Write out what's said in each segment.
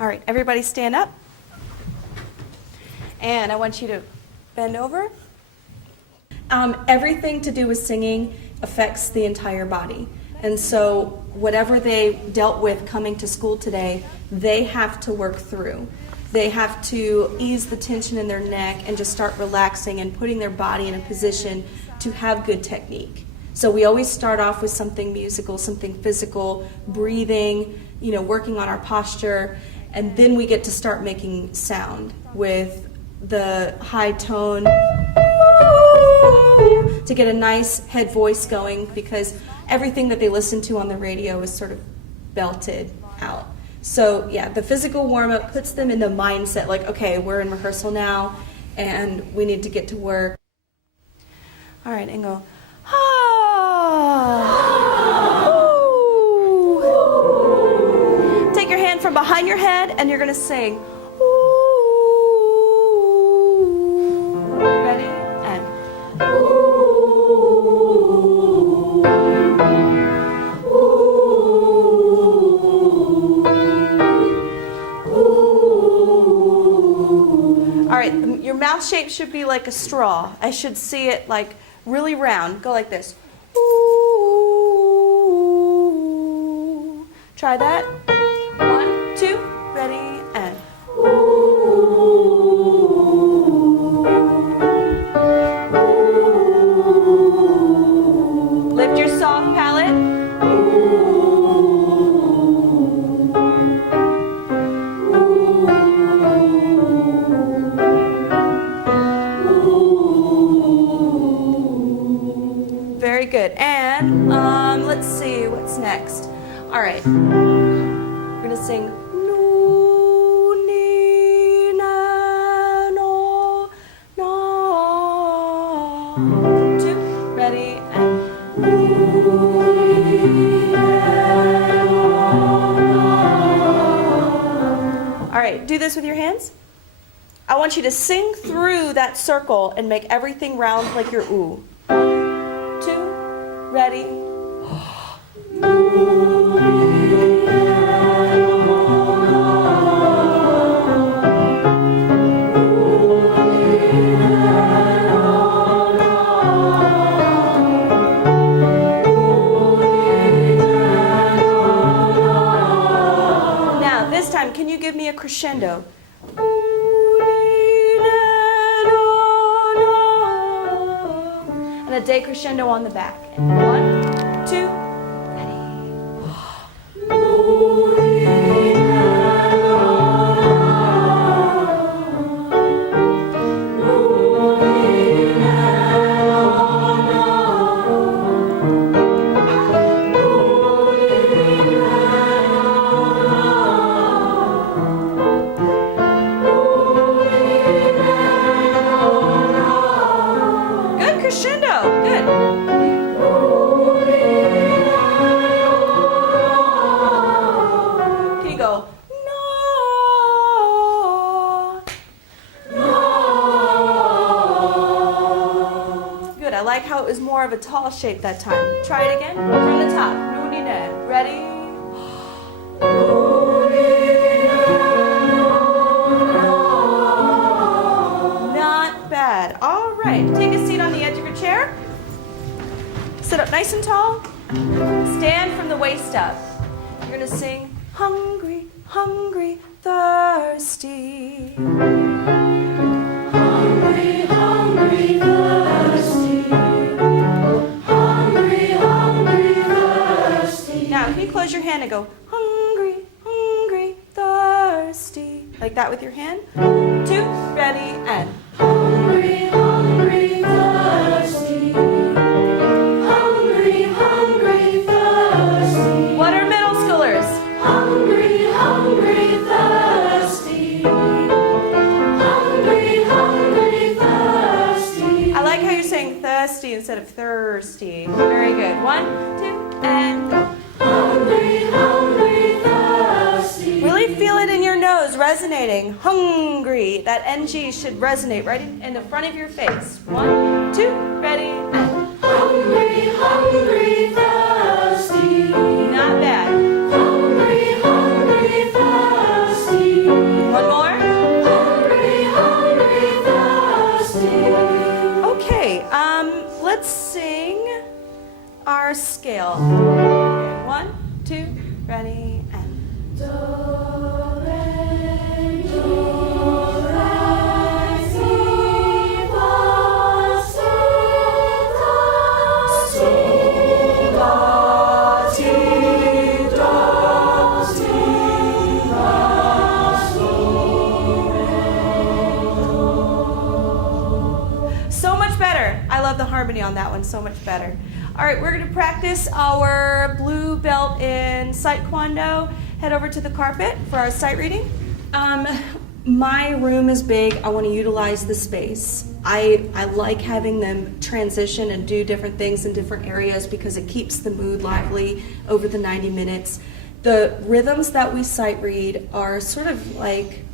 All right, everybody stand up. And I want you to bend over. Everything to do with singing affects the entire body. And so whatever they dealt with coming to school today, they have to work through. They have to ease the tension in their neck and just start relaxing and putting their body in a position to have good technique. So we always start off with something musical, something physical, breathing, working on our posture, and then we get to start making sound with the high tone to get a nice head voice going, because everything that they listen to on the radio is sort of belted out. So yeah, the physical warm-up puts them in the mindset like, okay, we're in rehearsal now and we need to get to work. All right, and go, Take your hand from behind your head and you're going to sing. Ready? And all right, your mouth shape should be like a straw. I should see it like really round. Go like this. Ooh. Try that. 1, 2, ready, and lift your soft palate. Very good. And let's see what's next. All right. We're going to sing no, ni, na, no, no. 2, ready, and all right, do this with your hands. I want you to sing through that circle and make everything round like your ooh. 1, 2, ready. Now, this time, can you give me a crescendo? And a decrescendo on the back. 1, 2, how it was more of a tall shape that time. Try it again from the top. Ready? Not bad. All right. Take a seat on the edge of your chair. Sit up nice and tall. Stand from the waist up. You're going to sing, hungry, hungry, thirsty. Hungry, hungry, thirsty. Now, can you close your hand and go, hungry, hungry, thirsty. Like that with your hand. 2, ready, and hungry, hungry, thirsty. Hungry, hungry, thirsty. What are middle schoolers? Hungry, hungry, thirsty. Hungry, hungry, thirsty. I like how you're saying thirsty instead of thirsty. Very good. 1, 2, and hungry, hungry, thirsty. Really feel it in your nose, resonating. Hungry. That NG should resonate right in the front of your face. 1, 2, ready, and hungry, hungry, thirsty. Not bad. Hungry, hungry, thirsty. On that one, so much better. All right, we're going to practice our blue belt in sight kwando. Head over to the carpet for our sight reading. My room is big. I want to utilize the space. I like having them transition and do different things in different areas because it keeps the mood lively over the 90 minutes. The rhythms that we sight read are sort of like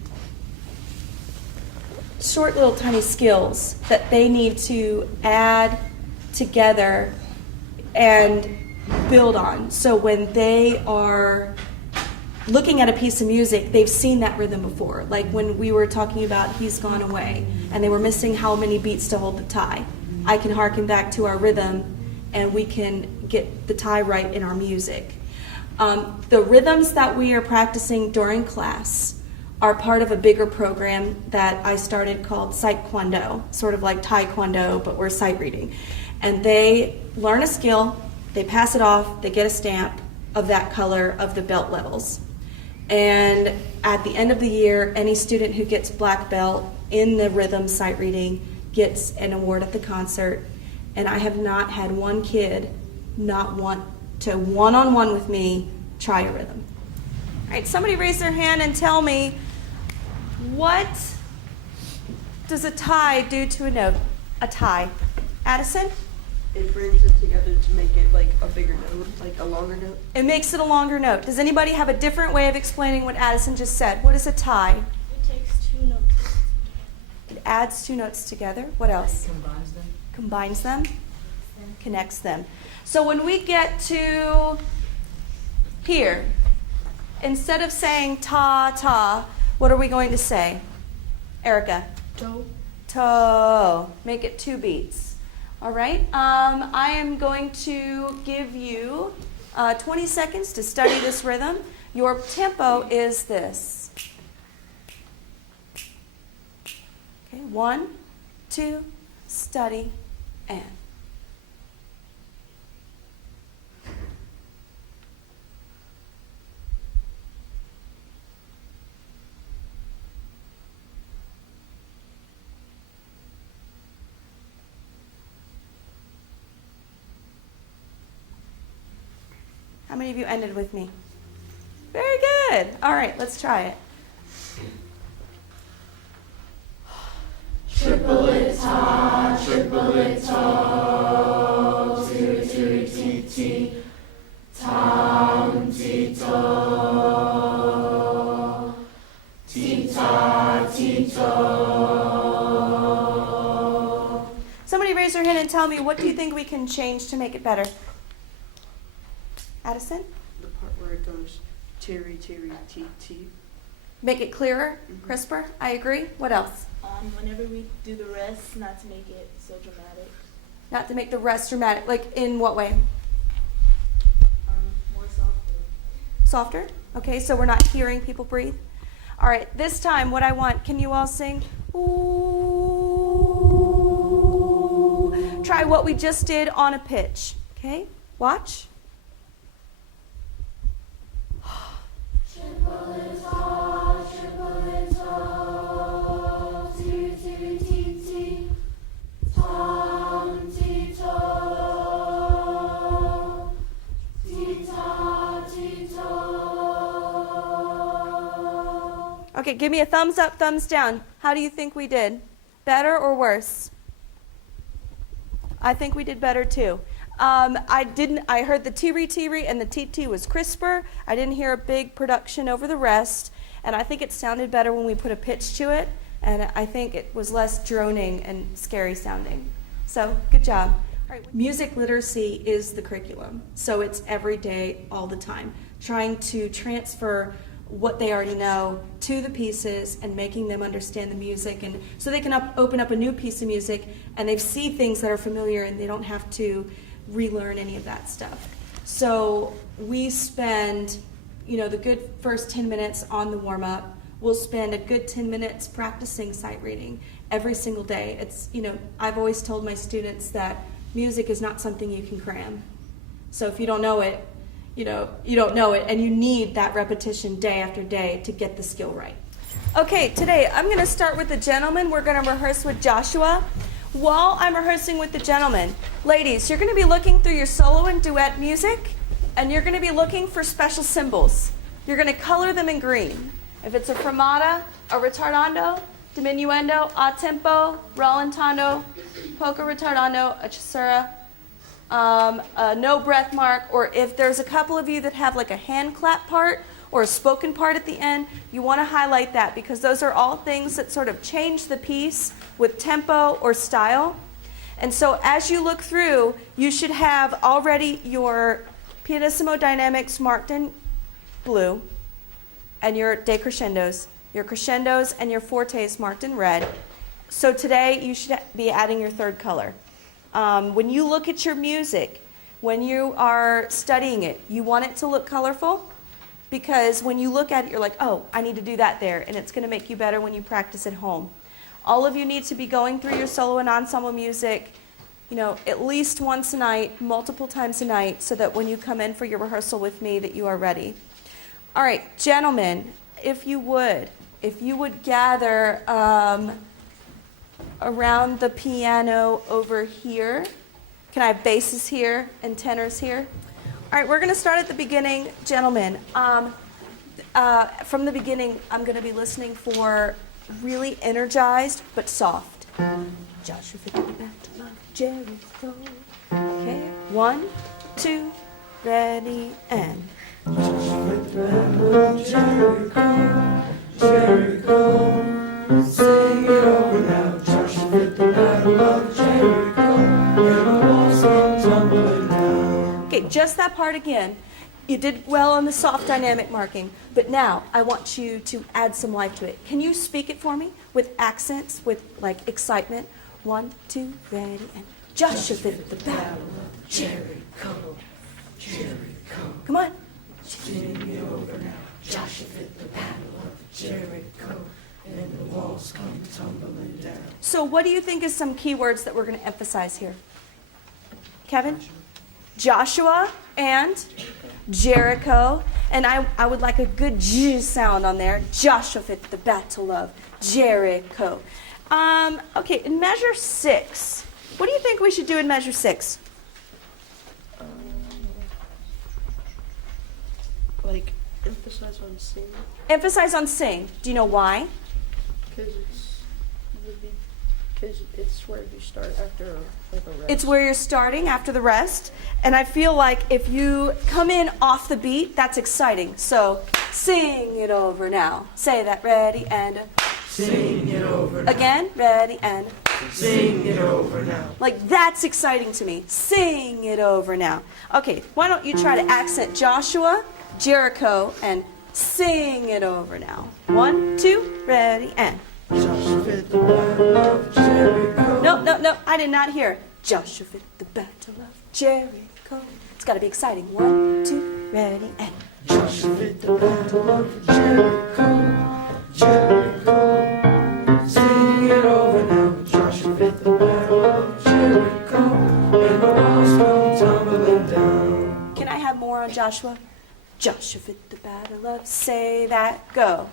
short little tiny skills that they need to add together and build on. So when they are looking at a piece of music, they've seen that rhythm before. Like when we were talking about He's Gone Away and they were missing how many beats to hold the tie. I can harken back to our rhythm and we can get the tie right in our music. The rhythms that we are practicing during class are part of a bigger program that I started called Sight Kwando, sort of like Taekwondo, but we're sight reading. And they learn a skill, they pass it off, they get a stamp of that color of the belt levels. And at the end of the year, any student who gets black belt in the rhythm sight reading gets an award at the concert. And I have not had one kid not want to one-on-one with me try a rhythm. All right, somebody raise their hand and tell me, what does a tie do to a note? A tie. Addison? It brings it together to make it like a bigger note, like a longer note. It makes it a longer note. Does anybody have a different way of explaining what Addison just said? What is a tie? It takes two notes. It adds two notes together. What else? Combines them. Combines them. Connects them. So when we get to here, instead of saying ta, ta, what are we going to say? Erica? Toe. Toe. Make it 2 beats. All right. I am going to give you 20 seconds to study this rhythm. Your tempo is this. Okay. 1, 2, study, and. How many of you ended with me? Very good. All right, let's try it. Triplet ta, triplet toe, tiri tiri ti ti, tam ti to, ti ta ti to. Somebody raise their hand and tell me, what do you think we can change to make it better? Addison? The part where it goes tiri tiri ti ti. Make it clearer, crisper. I agree. What else? Whenever we do the rest, not to make it so dramatic. Not to make the rest dramatic. Like in what way? More softer. Softer? Okay, so we're not hearing people breathe. All right, this time what I want, can you all sing? Ooh. Try what we just did on a pitch. Okay, watch. Okay, give me a thumbs up, thumbs down. How do you think we did? Better or worse? I think we did better too. I heard the tiri and the tt was crisper. I didn't hear a big production over the rest, and I think it sounded better when we put a pitch to it, and I think it was less droning and scary sounding. So, good job. All right. Music literacy is the curriculum, so it's every day, all the time, trying to transfer what they already know to the pieces and making them understand the music, and so they can open up a new piece of music and they see things that are familiar and they don't have to relearn any of that stuff. So we spend, the good first 10 minutes on the warm-up. We'll spend a good 10 minutes practicing sight reading every single day. I've always told my students that music is not something you can cram. So if you don't know it, you don't know it, and you need that repetition day after day to get the skill right. Okay, today I'm going to start with the gentleman. We're going to rehearse with Joshua. While I'm rehearsing with the gentleman, ladies, you're going to be looking through your solo and duet music, and you're going to be looking for special symbols. You're going to color them in green. If it's a fermata, a ritardando, diminuendo, a tempo, rallentando, poco ritardando, a caesura, a no breath mark, or if there's a couple of you that have like a hand clap part or a spoken part at the end, you want to highlight that because those are all things that sort of change the piece with tempo or style. And so as you look through, you should have already your pianissimo dynamics marked in blue and your decrescendos, your crescendos and your fortes marked in red. So today you should be adding your third color. When you look at your music, when you are studying it, you want it to look colorful because when you look at it, you're like, oh, I need to do that there, and it's going to make you better when you practice at home. All of you need to be going through your solo and ensemble music, at least once a night, multiple times a night, so that when you come in for your rehearsal with me, that you are ready. All right, gentlemen, if you would gather around the piano over here. Can I have basses here and tenors here? All right, we're going to start at the beginning. Gentlemen, from the beginning, I'm going to be listening for really energized but soft. Joshua fit the battle of Jericho. Okay, 1, 2, ready, and... Joshua fit the battle of Jericho, Jericho, sing it over now. Joshua fit the battle of Jericho, and the walls come tumbling down. Okay, just that part again. You did well on the soft dynamic marking, but now I want you to add some life to it. Can you speak it for me with accents, with like excitement? 1, 2, ready, and Joshua fit the battle of Jericho, Jericho. Come on. Sing it over now. Joshua fit the battle of Jericho, and the walls come tumbling down. So what do you think is some key words that we're going to emphasize here? Kevin? Joshua and Jericho. And I would like a good J sound on there. Joshua fit the battle of Jericho. Okay, in measure 6, what do you think we should do in measure 6? Like, emphasize on sing. Emphasize on sing. Do you know why? Because it's where you start after like a rest. It's where you're starting after the rest. And I feel like if you come in off the beat, that's exciting. So sing it over now. Say that, ready, and... Sing it over now. Again, ready, and... Sing it over now. Like, that's exciting to me. Sing it over now. Okay, why don't you try to accent Joshua, Jericho, and sing it over now. 1, 2, ready, and... Joshua fit the battle of Jericho. No, I did not hear. Joshua fit the battle of Jericho. It's got to be exciting. 1, 2, ready, and... Joshua fit the battle of Jericho, Jericho. Sing it over now. Joshua fit the battle of Jericho, and the walls come tumbling down. Can I have more on Joshua? Joshua fit the battle of... Say that, go.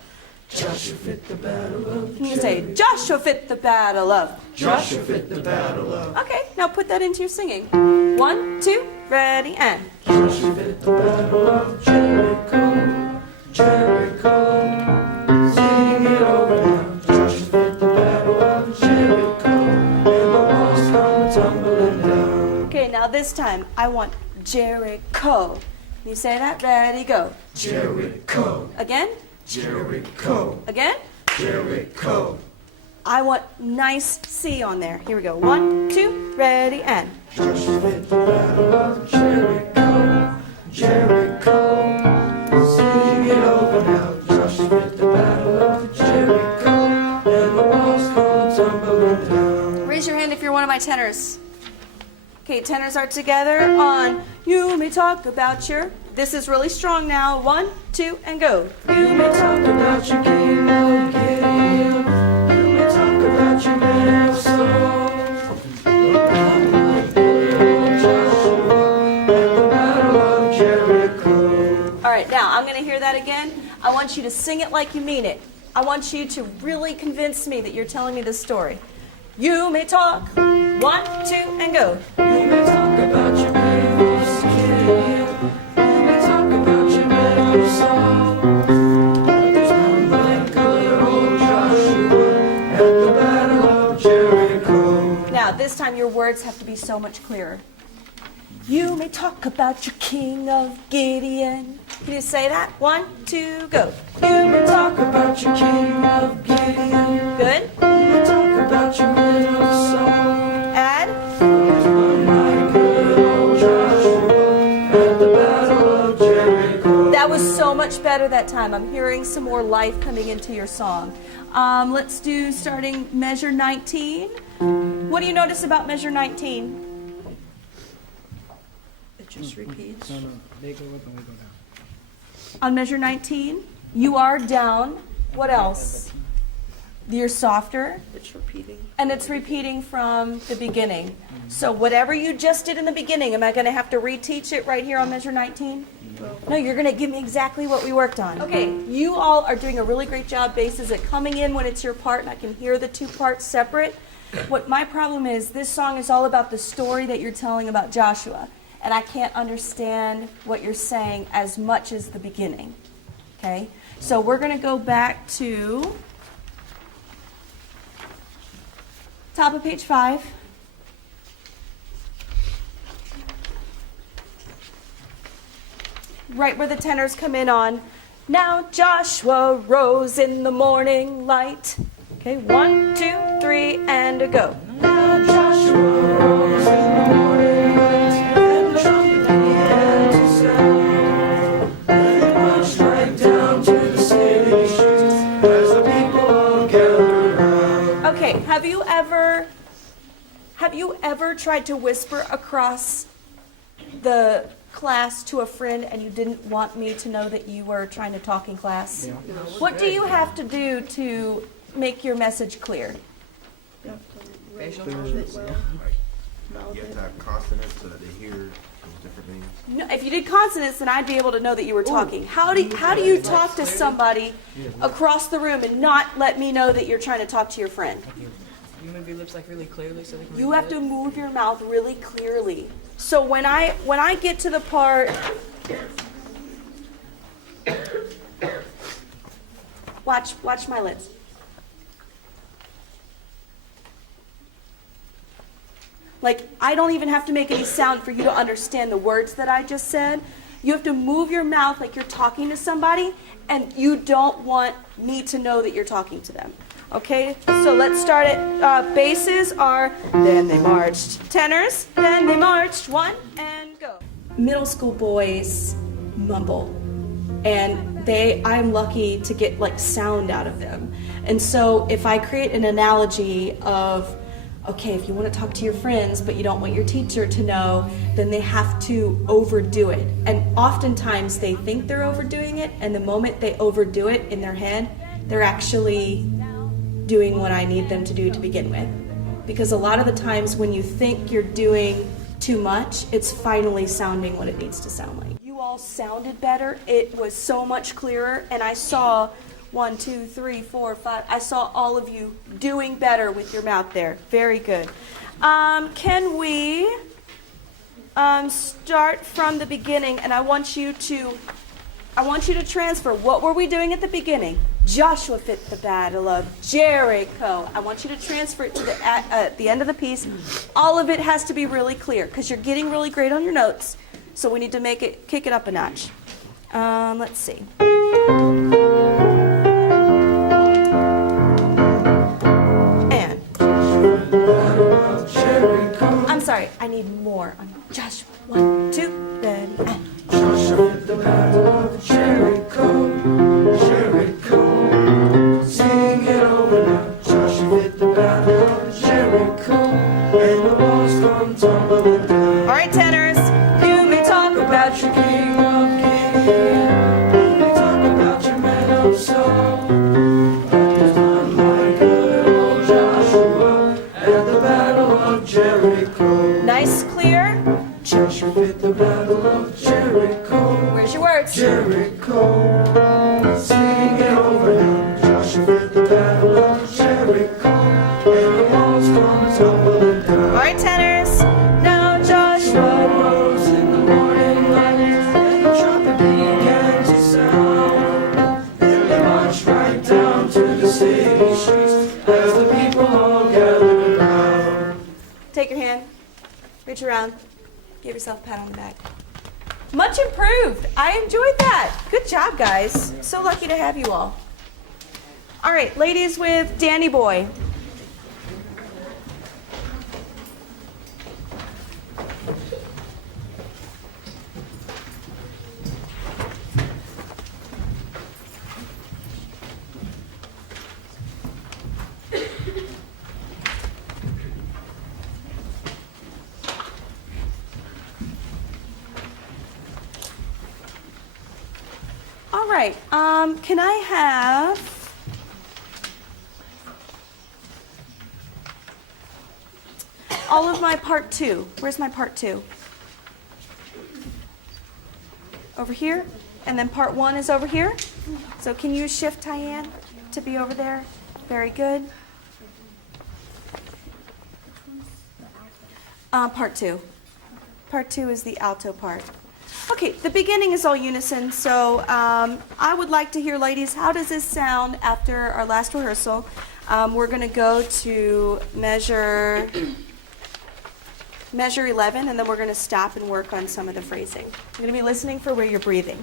Joshua fit the battle of You can say, Joshua fit the battle of... Joshua fit the battle of. Okay, now put that into your singing. 1, 2, ready, and... Joshua fit the battle of Jericho, Jericho. Sing it over now. Joshua fit the battle of Jericho, and the walls come tumbling down. Okay, now this time, I want Jericho. You say that? Ready, go. Jericho, Again? Jericho, Again? Jericho. I want nice C on there. Here we go. 1, 2, ready, and... Joshua fit the battle of Jericho, Jericho. Sing it over now. Joshua fit the battle of Jericho, and the walls come tumbling down. Raise your hand if you're one of my tenors. Okay, tenors are together on You May Talk About Your This is really strong now. 1, 2, and go. You may talk about your king of Gideon. You may talk about your man of Saul. Like good old Joshua at the Battle of Jericho. All right, now I'm going to hear that again. I want you to sing it like you mean it. I want you to really convince me that you're telling me this story. You may talk. 1, 2, and go. You may talk about your man of Gideon. You may talk about your man of Saul. But there's none like good old Joshua at the Battle of Jericho. Now, this time your words have to be so much clearer. You may talk about your king of Gideon. Can you say that? 1, 2, go. You may talk about your king of Gideon. Good. You may talk about your man of Saul. Add. My good old Joshua at the Battle of Jericho. That was so much better that time. I'm hearing some more life coming into your song. Let's do starting measure 19. What do you notice about measure 19? It just repeats. No, they go up and we go down. On measure 19, you are down. What else? You're softer. It's repeating. And it's repeating from the beginning. So whatever you just did in the beginning, am I going to have to reteach it right here on measure 19? No, you're going to give me exactly what we worked on. Okay, you all are doing a really great job, basses, at coming in when it's your part, and I can hear the two parts separate. What my problem is, this song is all about the story that you're telling about Joshua, and I can't understand what you're saying as much as the beginning. Okay? So we're going to go back to top of page 5. Right where the tenors come in on, now Joshua rose in the morning light. Okay, 1, 2, 3, and a go. Now Joshua rose in the morning light, and the trumpet began to sound. And they marched right down to the city streets as the people all gathered around. Okay, have you ever tried to whisper across the class to a friend and you didn't want me to know that you were trying to talk in class? Yeah. What do you have to do to make your message clear? You have to Facial mouth it well. Mouth You have it. to have consonants so that they hear those different things. No, if you did consonants, then I'd be able to know that you were talking. How do you talk to somebody across the room and not let me know that you're trying to talk to your friend? You move your lips like really clearly so they can You read have to it. move your mouth really clearly. So when I get to the part, watch my lips. Like, I don't even have to make any sound for you to understand the words that I just said. You have to move your mouth like you're talking to somebody, and you don't want me to know that you're talking to them. Okay, so let's start it. Basses are, then they marched. Tenors, then they marched. 1, and go. Middle school boys mumble, and I'm lucky to get like sound out of them. And so if I create an analogy of, okay, if you want to talk to your friends but you don't want your teacher to know, then they have to overdo it. And oftentimes they think they're overdoing it, and the moment they overdo it in their head, they're actually doing what I need them to do to begin with. Because a lot of the times when you think you're doing too much, it's finally sounding what it needs to sound like. You all sounded better. It was so much clearer, and I saw 1, 2, 3, 4, 5. I saw all of you doing better with your mouth there. Very good. Can we start from the beginning? And I want you to transfer. What were we doing at the beginning? Joshua fit the battle of Jericho. I want you to transfer it to the end of the piece. All of it has to be really clear because you're getting really great on your notes. So we need to kick it up a notch. Let's see. And I'm sorry, I need more on Joshua. 1, 2, then and. Joshua fit the battle of Jericho, Jericho. Sing it over now. Joshua fit the battle of Jericho, and the walls come tumbling down. All right, tenors, you may talk about Your king of kings. city streets as the people all gathered around. Take your hand, reach around, give yourself a pat on the back. Much improved. I enjoyed that. Good job, guys. So lucky to have you all. All right, ladies with Danny Boy. All right, can I have all of my part 2? Where's my part 2? Over here? And then part 1 is over here? So can you shift, Tyann, to be over there? Very good. Part 2. Part 2 is the alto part. Okay, the beginning is all unison, so I would like to hear, ladies, how does this sound after our last rehearsal? We're going to go to measure 11, and then we're going to stop and work on some of the phrasing. You're going to be listening for where you're breathing.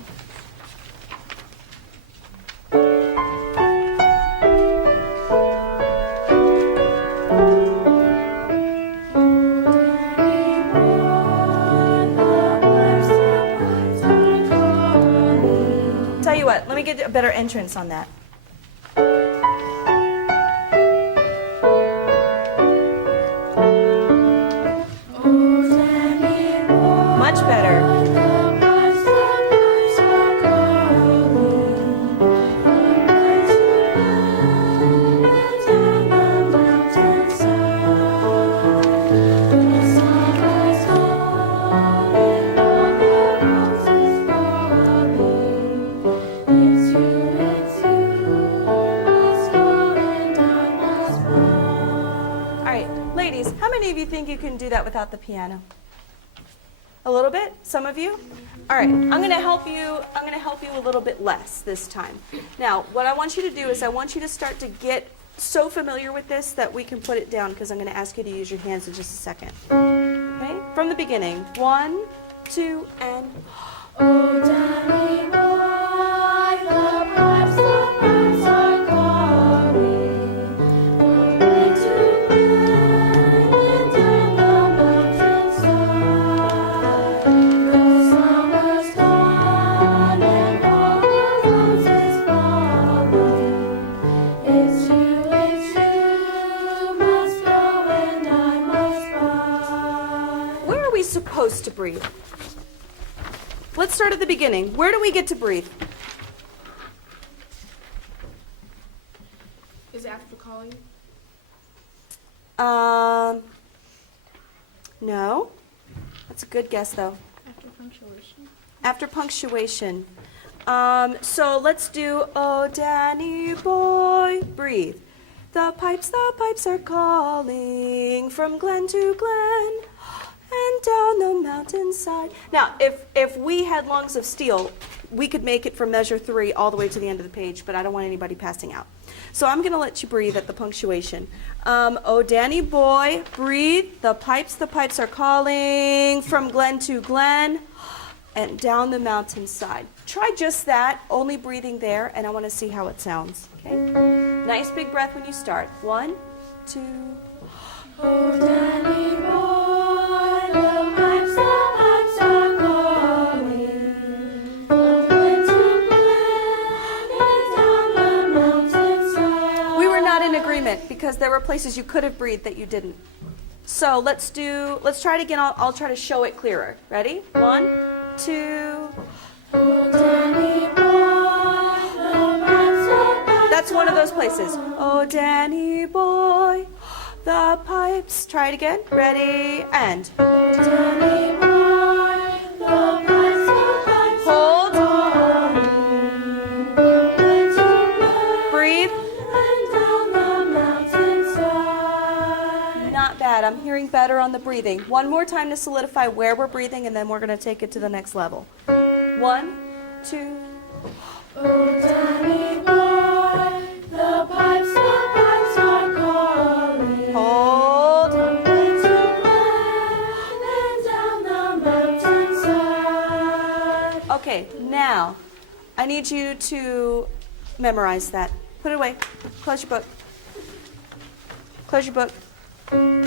Let me get a better entrance on that. Much better. Think you can do that without the piano? A little bit? Some of you? All right, I'm going to help you a little bit less this time. Now, what I want you to do is I want you to start to get so familiar with this that we can put it down, because I'm going to ask you to use your hands in just a second. Okay? From the beginning. 1, 2, and oh, Danny boy, the pipes are calling. Supposed to breathe. Let's start at the beginning. Where do we get to breathe? Is it after calling? No. That's a good guess, though. After punctuation? After punctuation. So let's do, oh, Danny boy, breathe. The pipes are calling from glen to glen. And down the mountainside. Now, if we had lungs of steel, we could make it from measure 3 all the way to the end of the page, but I don't want anybody passing out. So I'm going to let you breathe at the punctuation. Oh, Danny boy, breathe. The pipes are calling from glen to glen and down the mountainside. Try just that, only breathing there, and I want to see how it sounds. Okay? Nice big breath when you start. 1, 2. Oh, Danny boy, the pipes are calling from glen to glen and down the mountainside. We were not in agreement because there were places you could have breathed that you didn't. So let's try it again. I'll try to show it clearer. Ready? 1, 2. Oh, Danny boy, the pipes are. That's one of those places. Oh, Danny boy. The pipes. Try it again. Ready? And. Danny boy, the pipes. Hold. Breathe. Not bad. I'm hearing better on the breathing. One more time to solidify where we're breathing, and then we're going to take it to the next level. 1, 2. Oh, Danny boy, the pipes I need you to memorize that. Put it away. Close your book. Close your book.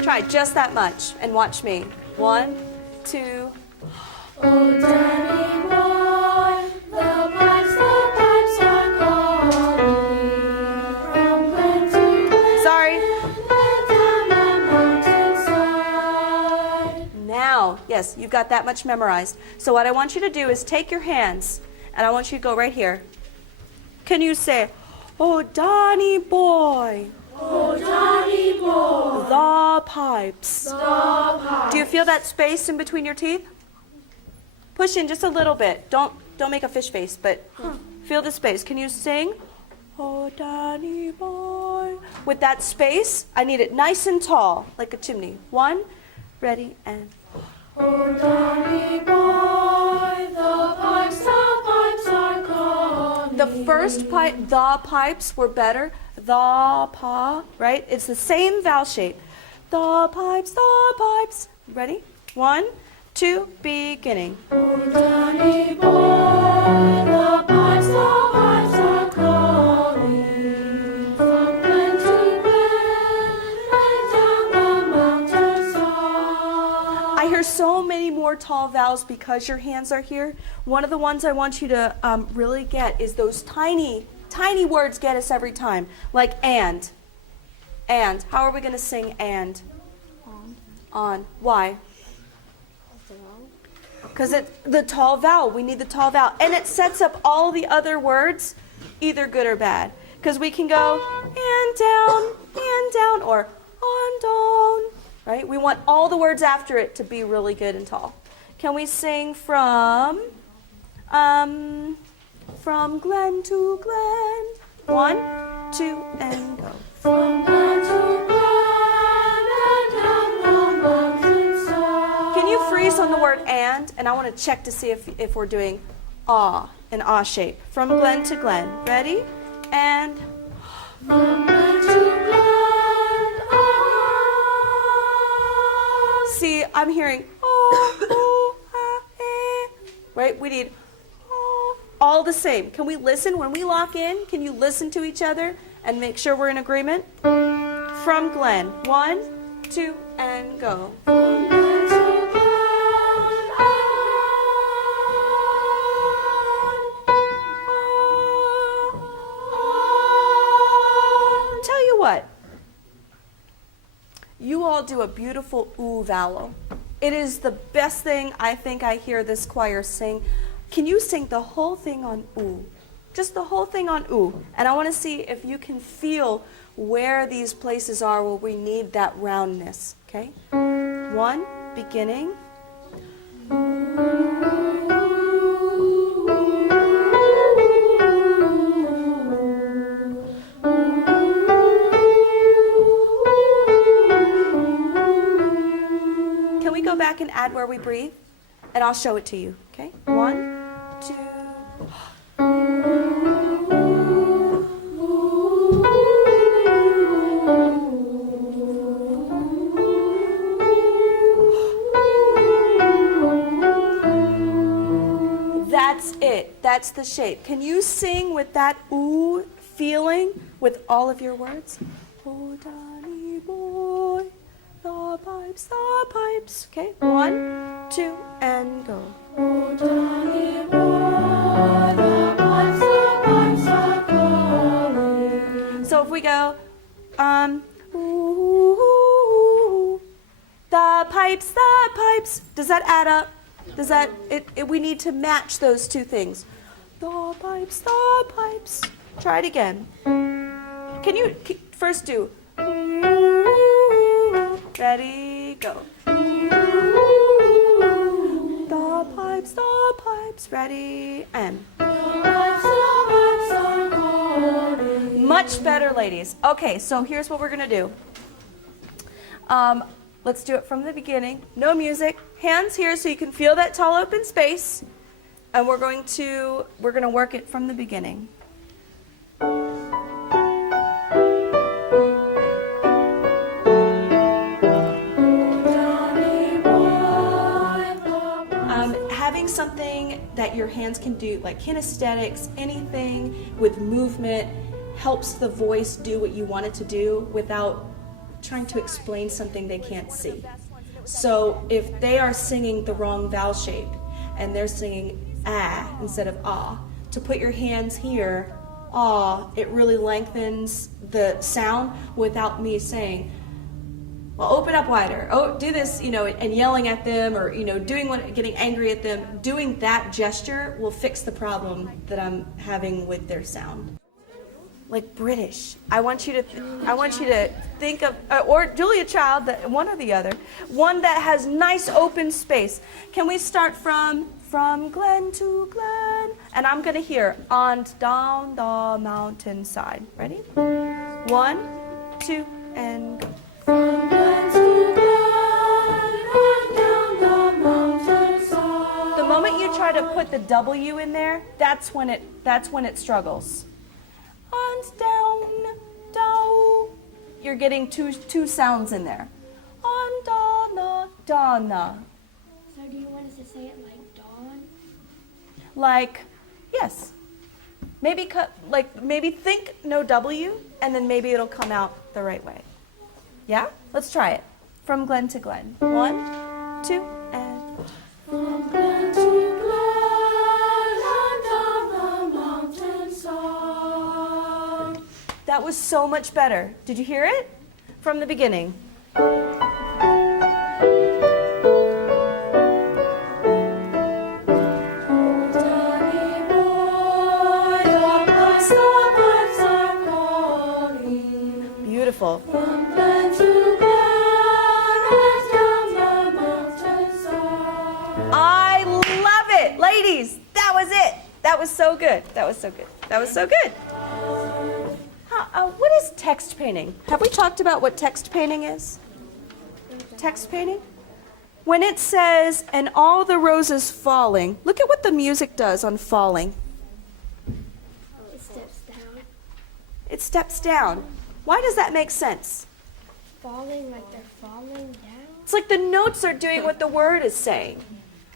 Try just that much and watch me. 1, 2. Oh, Danny boy, the pipes are calling from glen to glen. Sorry. Down the mountainside. Now, yes, you've got that much memorized. So what I want you to do is take your hands, and I want you to go right here. Can you say, oh, Donny boy, Oh, Danny boy, the pipes. the pipes. Do you feel that space in between your teeth? Push in just a little bit. Don't make a fish face, but feel the space. Can you sing? Oh, Danny boy. With that space, I need it nice and tall, like a chimney. 1, ready, and... Oh, Danny boy, the pipes are calling. The first pipe, the pipes were better. The pa, right? It's the same vowel shape. The pipes, the pipes. Ready? 1, 2, beginning. Oh, Danny boy, the pipes are calling from glen to glen and down the mountainside. I hear so many more tall vowels because your hands are here. One of the ones I want you to really get is those tiny words get us every time. Like and. And. How are we going to sing and? On. Why? Because it's the tall vowel. We need the tall vowel. And it sets up all the other words, either good or bad. Because we can go and down, or on down. Right? We want all the words after it to be really good and tall. Can we sing from glen to glen? 1, 2, and go. From glen to glen and down the mountainside. Can you freeze on the word and? And I want to check to see if we're doing ah, an ah shape. From glen to glen. Ready? And From glen to glen, see, I'm hearing oh, ah, eh. Right? We need all the same. Can we listen when we lock in? Can you listen to each other and make sure we're in agreement? From Glen. 1, 2, and go. from glen to glen, Tell you what. You all do a beautiful ooh vowel. It is the best thing I think I hear this choir sing. Can you sing the whole thing on ooh? Just the whole thing on ooh. And I want to see if you can feel where these places are where we need that roundness. Okay? 1, beginning. Can we go back and add where we breathe? And I'll show it to you. Okay? 1, 2. That's it. That's the shape. Can you sing with that ooh feeling with all of your words? Oh, Danny boy, the pipes. Okay, 1, 2, and go. oh, Danny boy, the pipes are calling. So if we go, ooh, the pipes, does that add up? Does that, we need to match those two things. The pipes. Try it again. Can you first do, ooh, ready, go. The pipes, ready, and. The pipes are calling. Much better, ladies. Okay, so here's what we're going to do. Let's do it from the beginning. No music. Hands here so you can feel that tall open space. And we're going to work it from the beginning. Having something that that your hands can do, like kinesthetics, anything with movement helps the voice do what you want it to do without trying to explain something they can't see. So if they are singing the wrong vowel shape and they're singing ah instead of ah, to put your hands here, ah, it really lengthens the sound without me saying, well, open up wider. Oh, do this, and yelling at them, or getting angry at them. Doing that gesture will fix the problem that I'm having with their sound. Like British. I want you to think of, or Julia Child, one or the other, one that has nice open space. Can we start from glen to glen? And I'm gonna hear on down the mountainside. Ready? 1, 2, and go. From glen to glen, on down the mountainside. The moment you try to put the W in there, that's when it struggles. And down. You're getting two sounds in there. On donna. So do you want us to say it like dawn? Like, yes. Maybe think no W, and then maybe it'll come out the right way. Yeah? Let's try it. From glen to glen. 1, 2, and From glen to glen, on down the mountainside. that was so much better. Did you hear it? From the beginning. Danny boy, the pipes are calling. Beautiful. From glen to glen, on down the mountainside. I love it. Ladies, that was it. That was so good. That was so good. What is text painting? Have we talked about what text painting is? Text painting? When it says, and all the roses falling, look at what the music does on falling. It steps down. It steps down. Why does that make sense? Falling like they're falling down. It's like the notes are doing what the word is saying.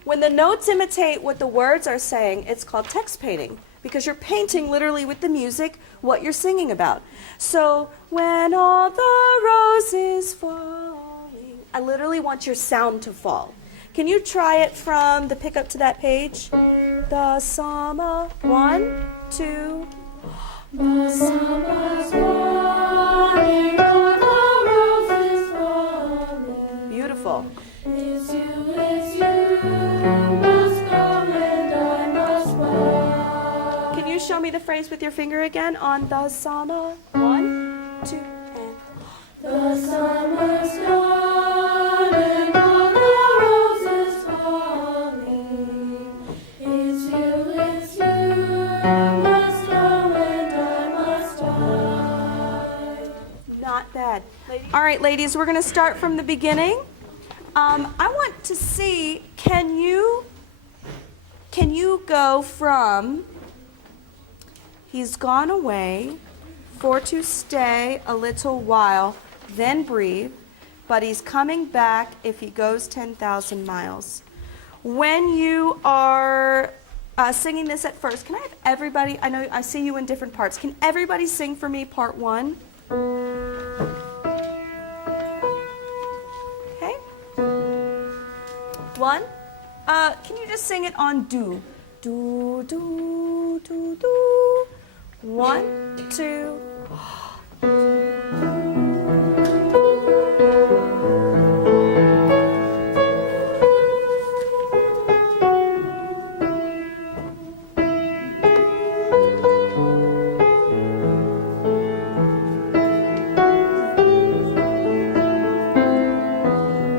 When the notes imitate what the words are saying, it's called text painting, because you're painting literally with the music what you're singing about. So, when all the roses falling, I literally want your sound to fall. Can you try it from the pickup to that page? The summer, 1, 2. The summer's morning, all the roses falling. Beautiful. It's you, must come and I must walk. Can you show me the phrase with your finger again on the summer? 1, 2, and The summer's gone and all the roses falling. It's you, must come and I must die. not bad. All right, ladies, we're going to start from the beginning. I want to see, can you go from he's gone away for to stay a little while, then breathe, but he's coming back if he goes 10,000 miles. When you are singing this at first, can I have everybody, I know I see you in different parts, can everybody sing for me part 1? Okay. 1. Can you just sing it on do? Do, do, do, do. 1, 2.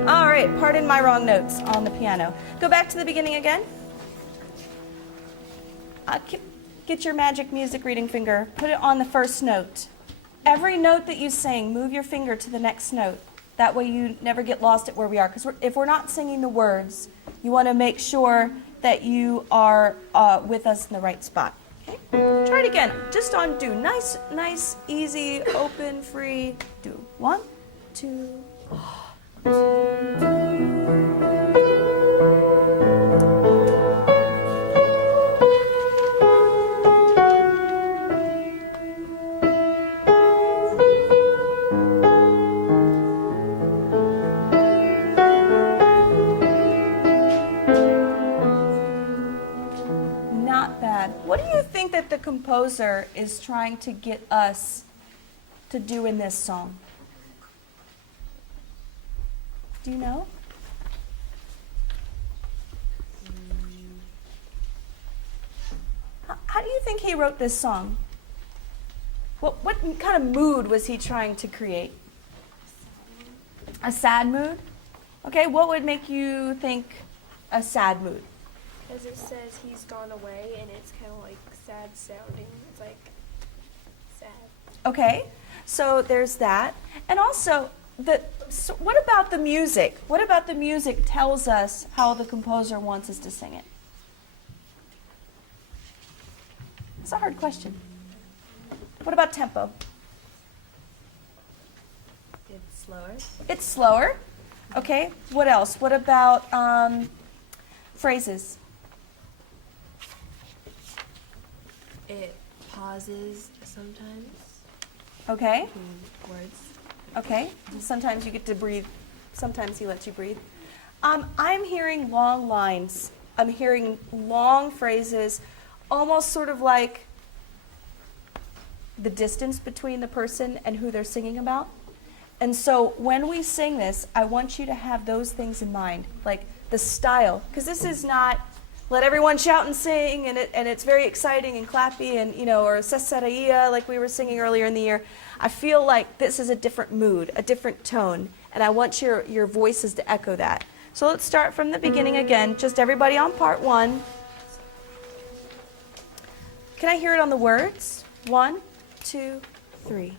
All right, pardon my wrong notes on the piano. Go back to the beginning again. Get your magic music reading finger, put it on the first note. Every note that you sing, move your finger to the next note. That way you never get lost at where we are. Because if we're not singing the words, you want to make sure that you are with us in the right spot. Okay? Try it again, just on do. Nice, easy, open, free, do. 1, 2, composer is trying to get us to do in this song? Do you know? How do you think he wrote this song? What kind of mood was he trying to create? A sad mood? Okay, what would make you think a sad mood? Because it says he's gone away, and it's kind of like sad sounding. It's like sad. Okay, so there's that. And also, what about the music? What about the music tells us how the composer wants us to sing it? It's a hard question. What about tempo? It's slower. It's slower. Okay, what else? What about phrases? It pauses sometimes Okay, between words. okay. Sometimes you get to breathe. Sometimes he lets you breathe. I'm hearing long lines. I'm hearing long phrases, almost sort of like the distance between the person and who they're singing about. And so when we sing this, I want you to have those things in mind, like the style, because this is not let everyone shout and sing, and it's very exciting and clappy, and or Sesaraia like we were singing earlier in the year. I feel like this is a different mood, a different tone, and I want your voices to echo that. So let's start from the beginning again, just everybody on part one. Can I hear it on the words? 1, 2, 3.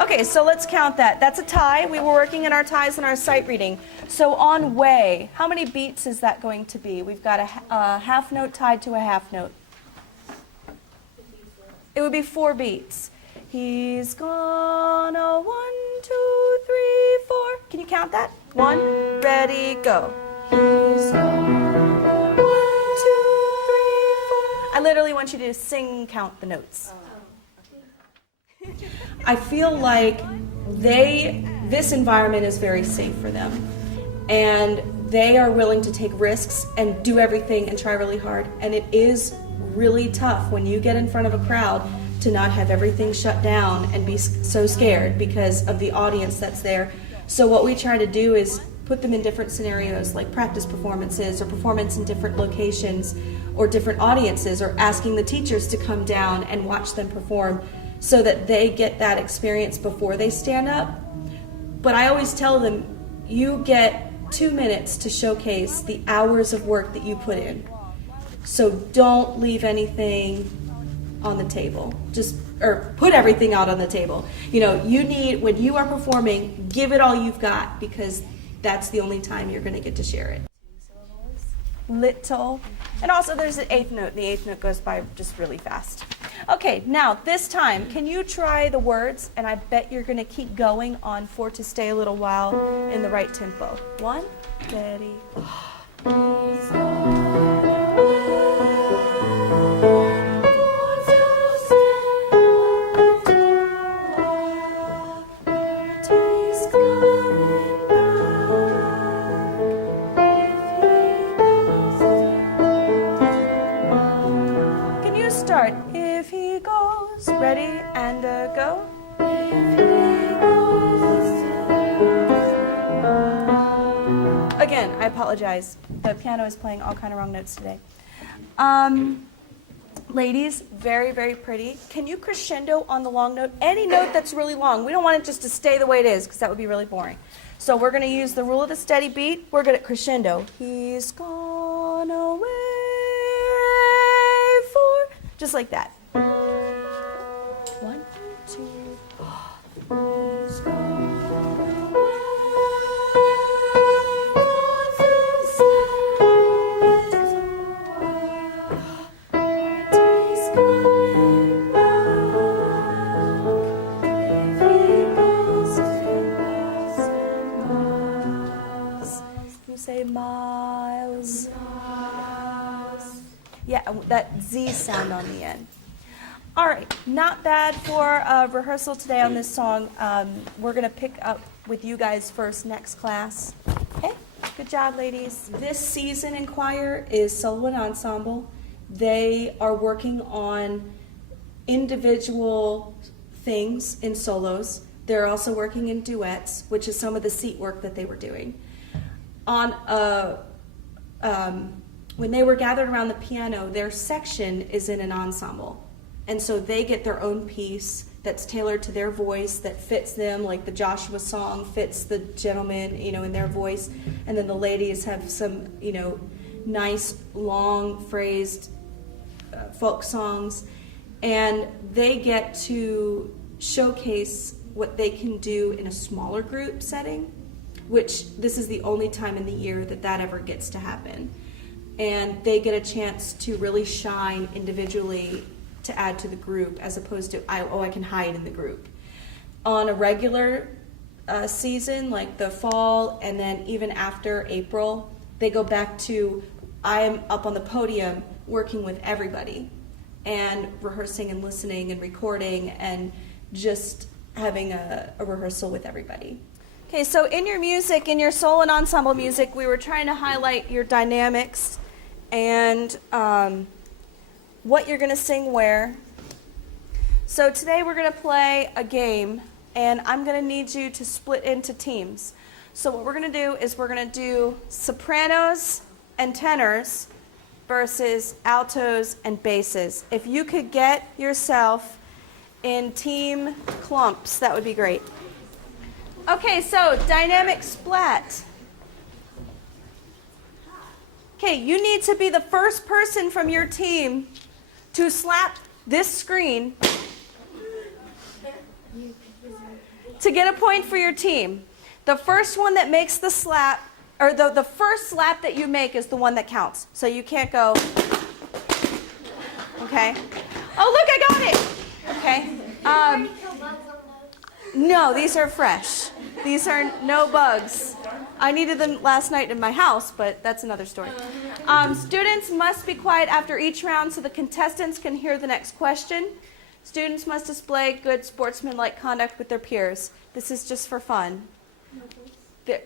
Okay, so let's count that. That's a tie. We were working in our ties and our sight reading. So on way, how many beats is that going to be? We've got a half note tied to a half note. It would be 4 beats. He's gone a 1, 2, 3, 4. Can you count that? 1, ready, go. He's gone a 1, 2, 3, 4. I literally want you to sing, count the notes. I feel like this environment is very safe for them. And they are willing to take risks and do everything and try really hard. And it is really tough when you get in front of a crowd to not have everything shut down and be so scared because of the audience that's there. So what we try to do is put them in different scenarios, like practice performances or performance in different locations or different audiences, or asking the teachers to come down and watch them perform so that they get that experience before they stand up. But I always tell them, you get 2 minutes to showcase the hours of work that you put in. So don't leave anything on the table. Or put everything out on the table. You need, when you are performing, give it all you've got, because that's the only time you're going to get to share it. Little. And also there's an 8th note. The 8th note goes by just really fast. Okay, now this time, can you try the words? And I bet you're going to keep going on for to stay a little while in the right tempo. 1, ready. Can you start? If he goes, ready, and go. Again, I apologize. The piano is playing all kind of wrong notes today. Ladies, very, very pretty. Can you crescendo on the long note? Any note that's really long. We don't want it just to stay the way it is, because that would be really boring. So we're going to use the rule of the steady beat. We're good at crescendo. He's gone away for... Just like that. 1, 2, he's gone say miles. Yeah, that Z sound on the end. All right, not bad for rehearsal today on this song. We're going to pick up with you guys first next class. Okay, good job, ladies. This season in choir is solo and ensemble. They are working on individual things in solos. They're also working in duets, which is some of the seat work that they were doing. When they were gathered around the piano, their section is in an ensemble. And so they get their own piece that's tailored to their voice, that fits them, like the Joshua song fits the gentleman, in their voice. And then the ladies have some, nice, long phrased folk songs. And they get to showcase what they can do in a smaller group setting, which this is the only time in the year that ever gets to happen. And they get a chance to really shine individually to add to the group, as opposed to, I can hide in the group. On a regular season, like the fall, and then even after April, they go back to, I am up on the podium working with everybody and rehearsing and listening and recording and just having a rehearsal with everybody. Okay, so in your music, in your solo and ensemble music, we were trying to highlight your dynamics and what you're going to sing where. So today we're going to play a game, and I'm going to need you to split into teams. So what we're going to do is we're going to do sopranos and tenors versus altos and basses. If you could get yourself in team clumps, that would be great. Okay, so dynamic splat. Okay, you need to be the first person from your team to slap this screen to get a point for your team. The first one that makes the slap, or the first slap that you make is the one that counts. So you can't go, okay? Oh, look, I got it! Okay. No, these are fresh. These are no bugs. I needed them last night in my house, but that's another story. Students must be quiet after each round so the contestants can hear the next question. Students must display good sportsmanlike conduct with their peers. This is just for fun.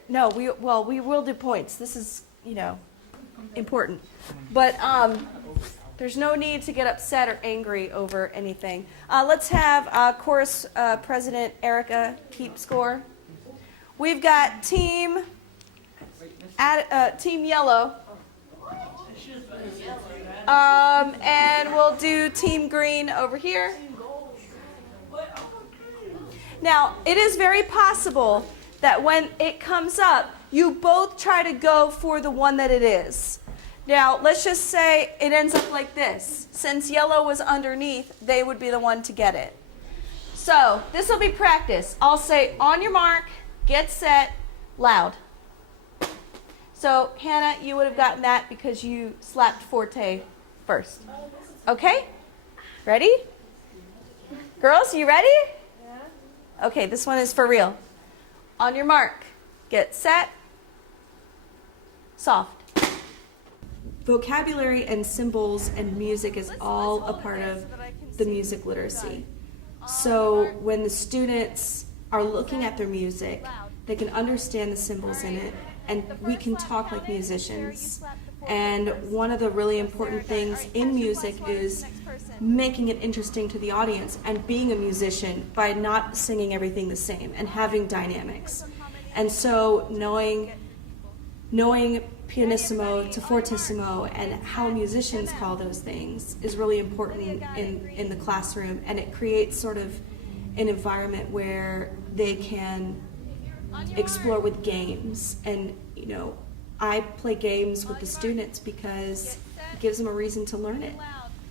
No, we will do points. This is, important. But there's no need to get upset or angry over anything. Let's have chorus president Erica keep score. We've got team yellow. And we'll do team green over here. Now, it is very possible that when it comes up, you both try to go for the one that it is. Now, let's just say it ends up like this. Since yellow was underneath, they would be the one to get it. So, this will be practice. I'll say, on your mark, get set, loud. So, Hannah, you would have gotten that because you slapped forte first. Okay? Ready? Girls, you ready? Yeah. Okay, this one is for real. On your mark, get set, soft. Vocabulary and symbols and music is all a part of the music literacy. So when the students are looking at their music, they can understand the symbols in it, and we can talk like musicians. And one of the really important things in music is making it interesting to the audience and being a musician by not singing everything the same and having dynamics. And so knowing pianissimo to fortissimo and how musicians call those things is really important in the classroom, and it creates sort of an environment where they can explore with games. And I play games with the students because it gives them a reason to learn it.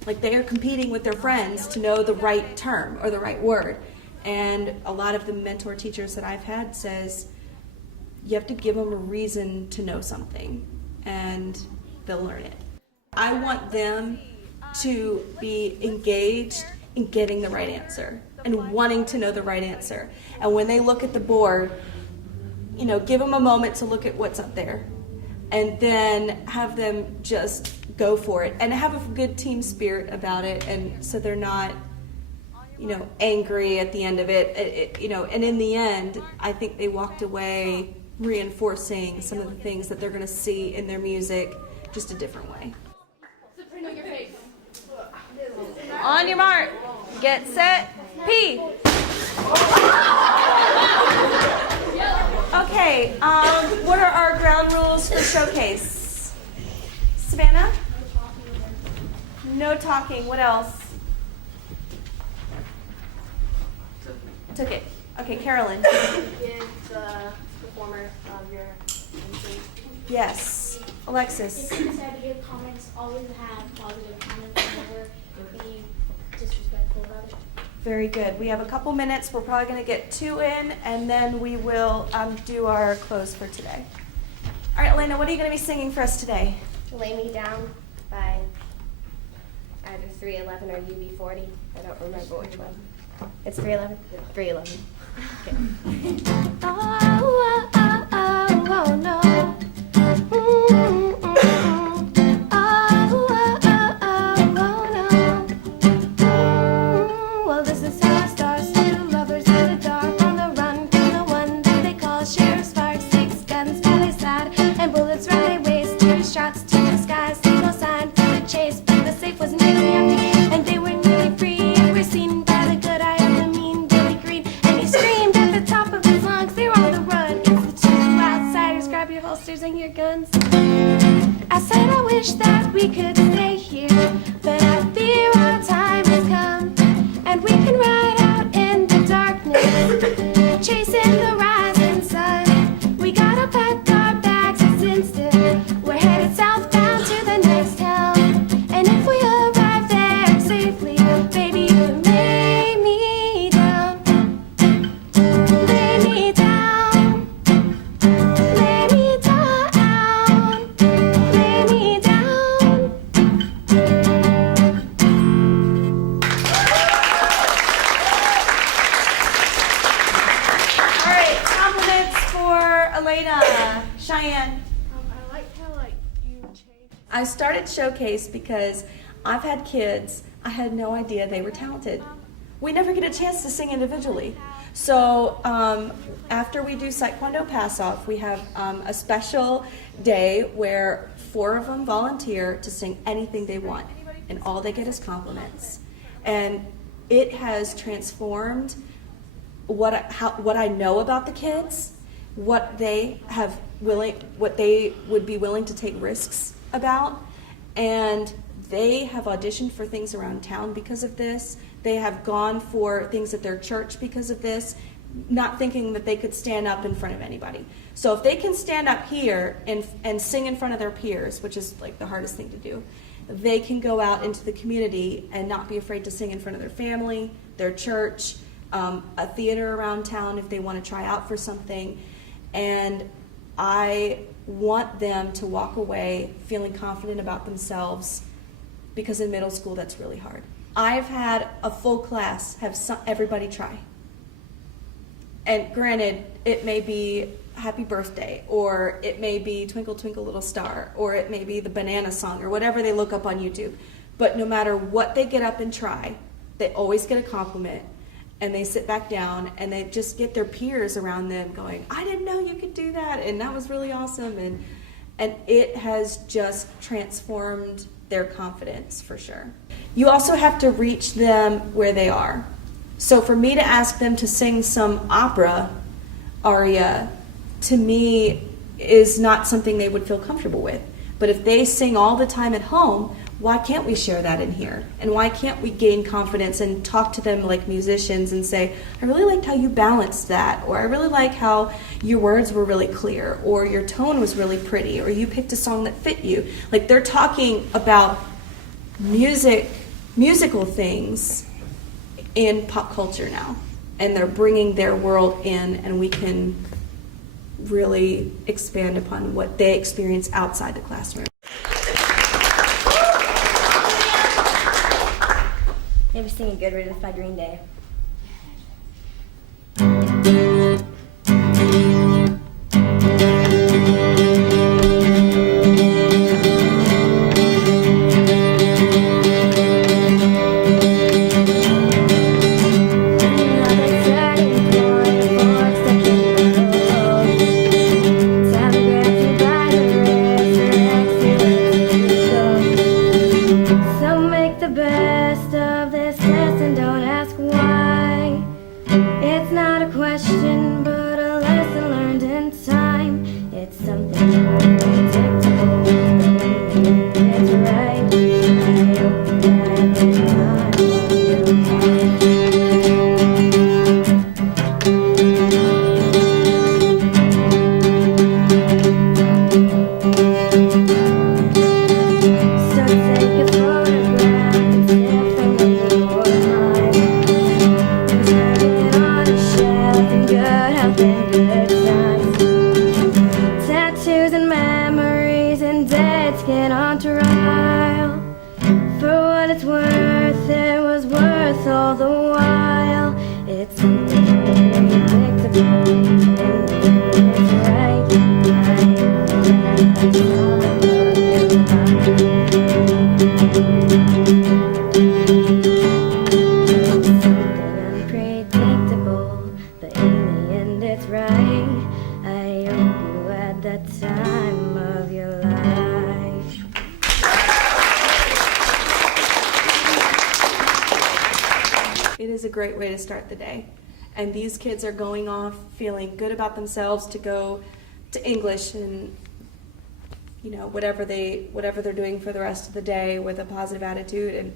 Like, they are competing with their friends to know the right term or the right word. And a lot of the mentor teachers that I've had says you have to give them a reason to know something, and they'll learn it. I want them to be engaged in getting the right answer and wanting to know the right answer. And when they look at the board, give them a moment to look at what's up there, and then have them just go for it and have a good team spirit about it. And so they're not, angry at the end of it, and in the end, I think they walked away reinforcing some of the things that they're going to see in their music just a different way. On your mark, get set, P. Okay, what are our ground rules for showcase? Savannah? No talking. What else? Took it. Okay, Carolyn. Give the performer your instinct. Yes. Alexis. If you decide to give comments, always have positive comments and never be disrespectful about it. Very good. We have a couple minutes. We're probably going to get 2 in, and then we will do our close for today. All right, Elena, what are you going to be singing for us today? Lay Me Down by either 311 or UB40. I don't remember which one. It's 311? 311. Okay. Oh, oh, oh, oh, no. Well, this is how it starts. Two lovers in the dark on the run from the one that they call Sheriff Spark. 6 guns by their side and bullets round their waist. 2 shots to the sky, still no sign for the chase. But the safe was nearly empty and they were nearly free. And we're seen by the good eye of the mean Billy Green. And he screamed at the top of his lungs, they're on the run. It's the 2 outsiders, grab your holsters and your guns. I said I wish that we could stay here, but I fear our time has come, and we can ride out in the darkness, chasing the rising sun. We gotta pack our bags this instant. We're headed southbound to the next town, and if we arrive there safely, baby, you can lay me down, lay me down, lay me down, lay me down. All right, compliments for Elena. Cheyenne. I like how you changed. I started Showcase because I've had kids, I had no idea they were talented. We never get a chance to sing individually. So after we do Taekwondo pass-off, we have a special day where 4 of them volunteer to sing anything they want, and all they get is compliments. And it has transformed what I know about the kids, what they would be willing to take risks about, and they have auditioned for things around town because of this. They have gone for things at their church because of this, not thinking that they could stand up in front of anybody. So if they can stand up here and sing in front of their peers, which is like the hardest thing to do, they can go out into the community and not be afraid to sing in front of their family, their church, a theater around town if they want to try out for something. And I want them to walk away feeling confident about themselves, because in middle school that's really hard. I've had a full class have everybody try. And granted, it may be Happy Birthday, or it may be Twinkle Twinkle Little Star, or it may be the Banana Song, or whatever they look up on YouTube. But no matter what they get up and try, they always get a compliment, and they sit back down and they just get their peers around them going, I didn't know you could do that, and that was really awesome. And it has just transformed their confidence for sure. You also have to reach them where they are. So for me to ask them to sing some opera aria, to me, is not something they would feel comfortable with. But if they sing all the time at home, why can't we share that in here? And why can't we gain confidence and talk to them like musicians and say, I really liked how you balanced that, or I really like how your words were really clear, or your tone was really pretty, or you picked a song that fit you. Like, they're talking about musical things in pop culture now, and they're bringing their world in, and we can really expand upon what they experience outside the classroom. Maybe singing Good Riddance by Green Day. the time of your life. It is a great way to start the day. And these kids are going off feeling good about themselves to go to English and, you know, whatever they're doing for the rest of the day with a positive attitude. And